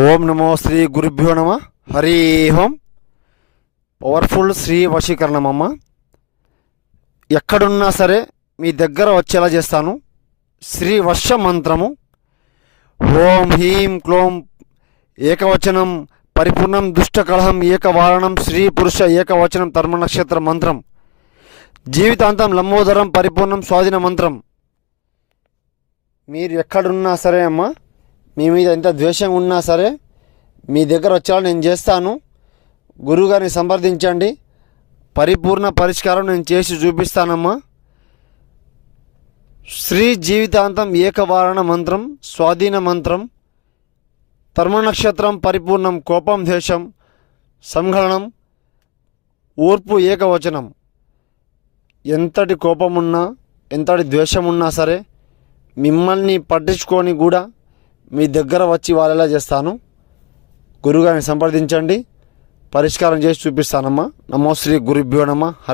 ఓం నమో శ్రీ గురుభ్యో నమ. హరి ఓం. పవర్ఫుల్ శ్రీ వశీకరణమమ్మ. ఎక్కడున్నా సరే మీ దగ్గర వచ్చేలా చేస్తాను. శ్రీ వర్ష మంత్రము. ఓం హ్రీం క్లోం ఏకవచనం పరిపూర్ణం దుష్టకలహం ఏకవారణం శ్రీ పురుష ఏకవచనం తర్మ నక్షత్ర మంత్రం. జీవితాంతం లంబోదరం పరిపూర్ణం స్వాధీన మంత్రం. మీరు ఎక్కడున్నా సరే అమ్మ, మీ మీద ఎంత ద్వేషంగా ఉన్నా సరే మీ దగ్గర వచ్చేలా నేను చేస్తాను. గురువుగారిని సంప్రదించండి, పరిపూర్ణ పరిష్కారం నేను చేసి చూపిస్తానమ్మా. శ్రీ జీవితాంతం ఏకవారణ మంత్రం, స్వాధీన మంత్రం, తర్మ నక్షత్రం పరిపూర్ణం కోపం ద్వేషం సంఘలనం ఓర్పు ఏకవచనం. ఎంతటి కోపమున్నా ఎంతటి ద్వేషమున్నా సరే మిమ్మల్ని పట్టించుకొని కూడా మీ దగ్గర వచ్చి వాళ్ళలా చేస్తాను. గురువుగారిని సంప్రదించండి, పరిష్కారం చేసి చూపిస్తానమ్మా. నమో శ్రీ గురుభ్యో నమః. హరి